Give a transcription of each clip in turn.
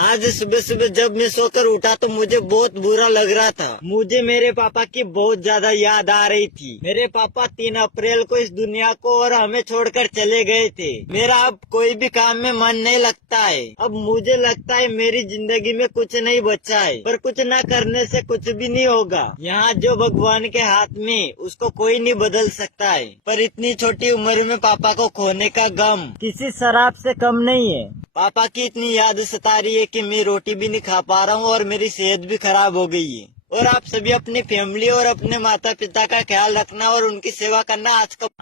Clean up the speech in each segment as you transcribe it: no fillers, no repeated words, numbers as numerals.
आज सुबह सुबह जब मैं सोकर उठा तो मुझे बहुत बुरा लग रहा था। मुझे मेरे पापा की बहुत ज्यादा याद आ रही थी। मेरे पापा 3 अप्रैल को इस दुनिया को और हमें छोड़कर चले गए थे। मेरा अब कोई भी काम में मन नहीं लगता है। अब मुझे लगता है मेरी जिंदगी में कुछ नहीं बचा है, पर कुछ न करने से कुछ भी नहीं होगा। यहाँ जो भगवान के हाथ में उसको कोई नहीं बदल सकता है, पर इतनी छोटी उम्र में पापा को खोने का गम किसी शराब से कम नहीं है। पापा की इतनी याद सता रही है कि मैं रोटी भी नहीं खा पा रहा हूँ और मेरी सेहत भी खराब हो गई है। और आप सभी अपनी फैमिली और अपने माता पिता का ख्याल रखना और उनकी सेवा करना।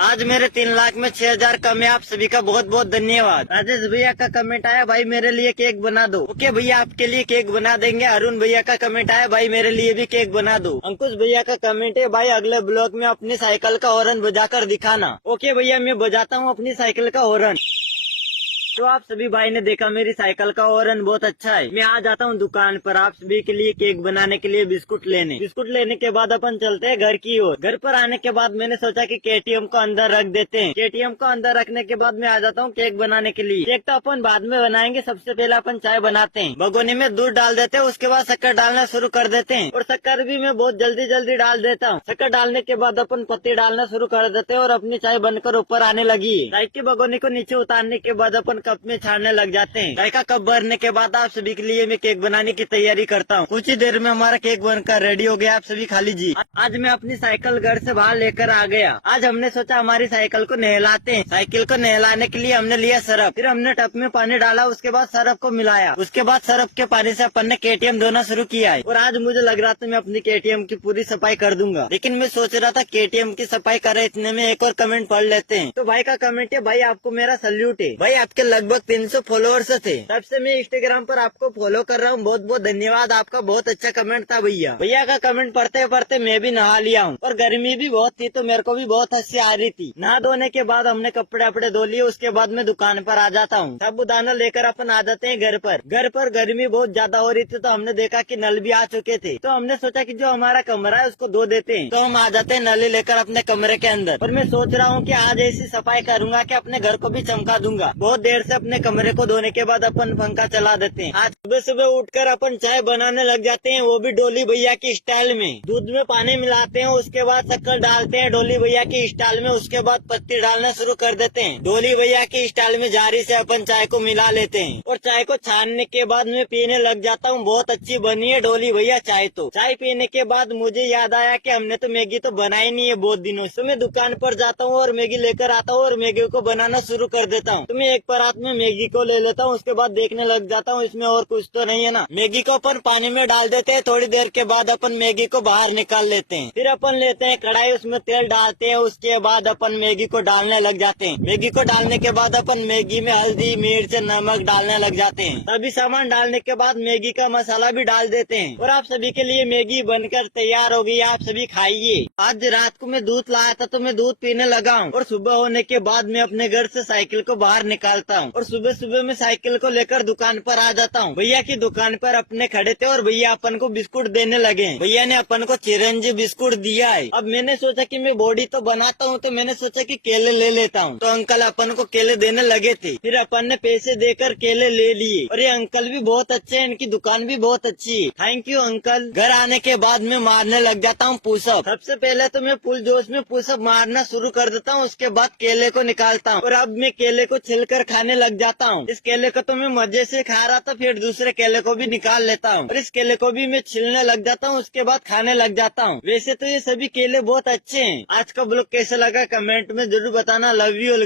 आज मेरे 3 लाख में 6,000 कम है। आप सभी का बहुत बहुत धन्यवाद। राजेश भैया का कमेंट आया, भाई मेरे लिए केक बना दो। ओके भैया, आपके लिए केक बना देंगे। अरुण भैया का कमेंट आया, भाई मेरे लिए भी केक बना दो। अंकुश भैया का कमेंट है, भाई अगले ब्लॉग में अपनी साइकिल का हॉर्न बजाकर दिखाना। ओके भैया, मैं बजाता हूँ अपनी साइकिल का हॉर्न। तो आप सभी भाई ने देखा मेरी साइकिल का हॉर्न बहुत अच्छा है। मैं आ जाता हूँ दुकान पर आप सभी के लिए केक बनाने के लिए बिस्कुट लेने के बाद अपन चलते हैं घर की ओर। घर पर आने के बाद मैंने सोचा कि केटीएम को अंदर रख देते हैं। केटीएम को अंदर रखने के बाद मैं आ जाता हूँ केक बनाने के लिए। केक तो अपन बाद में बनाएंगे, सबसे पहले अपन चाय बनाते हैं। भगोनी में दूध डाल देते हैं, उसके बाद शक्कर डालना शुरू कर देते हैं। और शक्कर भी मैं बहुत जल्दी जल्दी डाल देता हूँ। शक्कर डालने के बाद अपन पत्ती डालना शुरू कर देते हैं और अपनी चाय बनकर ऊपर आने लगी है। चाय की भगोनी को नीचे उतारने के बाद अपन कप में छाड़ने लग जाते हैं। चाय का कप भरने के बाद आप सभी के लिए मैं केक बनाने की तैयारी करता हूँ। कुछ ही देर में हमारा केक बनकर रेडी हो गया, आप सभी खा लीजिए। आज मैं अपनी साइकिल घर से बाहर लेकर आ गया। आज हमने सोचा हमारी साइकिल को नहलाते हैं। साइकिल को नहलाने के लिए हमने लिया सरफ, फिर हमने टब में पानी डाला, उसके बाद सरफ को मिलाया, उसके बाद सरफ के पानी से अपन ने केटीएम धोना शुरू किया है। और आज मुझे लग रहा था मैं अपनी केटीएम की पूरी सफाई कर दूंगा, लेकिन मैं सोच रहा था केटीएम की सफाई करे इतने में एक और कमेंट पढ़ लेते हैं। तो भाई का कमेंट है, भाई आपको मेरा सल्यूट है। भाई आपके लगभग 300 फॉलोअर्स थे, तब से मैं इंस्टाग्राम पर आपको फॉलो कर रहा हूँ। बहुत बहुत धन्यवाद, आपका बहुत अच्छा कमेंट था भैया। भैया का कमेंट पढ़ते पढ़ते मैं भी नहा लिया हूँ और गर्मी भी बहुत थी तो मेरे को भी बहुत हंसी आ रही थी। नहा धोने के बाद हमने कपड़े अपड़े धो लिए, उसके बाद मैं दुकान पर आ जाता हूँ। साबूदाना लेकर अपन आ जाते हैं घर पर। घर पर गर्मी बहुत ज्यादा हो रही थी तो हमने देखा कि नल भी आ चुके थे, तो हमने सोचा कि जो हमारा कमरा है उसको धो देते हैं। तो हम आ जाते हैं नली लेकर अपने कमरे के अंदर। और मैं सोच रहा हूँ कि आज ऐसी सफाई करूंगा कि अपने घर को भी चमका दूंगा। बहुत देर से अपने कमरे को धोने के बाद अपन पंखा चला देते हैं। आज सुबह सुबह उठकर अपन चाय बनाने लग जाते हैं, वो भी डोली भैया की स्टाइल में। दूध में पानी मिलाते हैं, उसके बाद शक्कर डालते हैं डोली भैया की स्टाइल में, उसके बाद पत्ती डालना शुरू कर देते हैं। डोली भैया की स्टाइल में जारी से अपन चाय को मिला लेते हैं और चाय को छानने के बाद मैं पीने लग जाता हूँ। बहुत अच्छी बनी है डोली भैया चाय। तो चाय पीने के बाद मुझे याद आया कि हमने तो मैगी तो बनाई नहीं है बहुत दिनों से। मैं दुकान पर जाता हूँ और मैगी लेकर आता हूँ और मैगी को बनाना शुरू कर देता हूँ। तो मैं एक परात में मैगी को ले लेता हूँ, उसके बाद देखने लग जाता हूँ इसमें और कुछ तो नहीं है ना। मैगी को अपन पानी में डाल देते हैं, थोड़ी देर के बाद अपन मैगी को बाहर निकाल लेते हैं। फिर अपन लेते हैं कढ़ाई, उसमें तेल डालते हैं, उसके बाद अपन मैगी को डालने लग जाते हैं। मैगी को डालने के बाद अपन मैगी में हल्दी मिर्च नमक डालने लग जाते हैं। सभी सामान डालने के बाद मैगी का मसाला भी डाल देते हैं और आप सभी के लिए मैगी बनकर तैयार हो गई, आप सभी खाइए। आज रात को मैं दूध लाया था तो मैं दूध पीने लगा हूँ और सुबह होने के बाद मैं अपने घर से साइकिल को बाहर निकालता हूँ और सुबह सुबह मैं साइकिल को लेकर दुकान पर आ जाता हूँ। भैया की दुकान पर अपने खड़े थे और भैया अपन को बिस्कुट देने लगे। भैया ने अपन को चिरंजी बिस्कुट दिया है। अब मैंने सोचा कि मैं बॉडी तो बनाता हूँ तो मैंने सोचा कि केले ले लेता हूँ, तो अंकल अपन को केले देने लगे थे। फिर अपन ने पैसे देकर केले ले लिए और ये अंकल भी बहुत अच्छे हैं, इनकी दुकान भी बहुत अच्छी है। Thank you uncle. घर आने के बाद मैं मारने लग जाता हूँ पुशअप। सबसे पहले तो मैं फुल जोश में पुशअप मारना शुरू कर देता हूँ, उसके बाद केले को निकालता हूँ और अब मैं केले को छिलकर खाने लग जाता हूँ। इस केले को तो मैं मजे से खा रहा था, फिर दूसरे केले को भी निकाल लेता हूँ और इस केले को भी मैं छिलने लग जाता हूँ, उसके बाद खाने लग जाता हूँ। वैसे तो ये सभी केले बहुत अच्छे हैं। आज का ब्लॉग कैसा लगा कमेंट में जरूर बताना। Love you.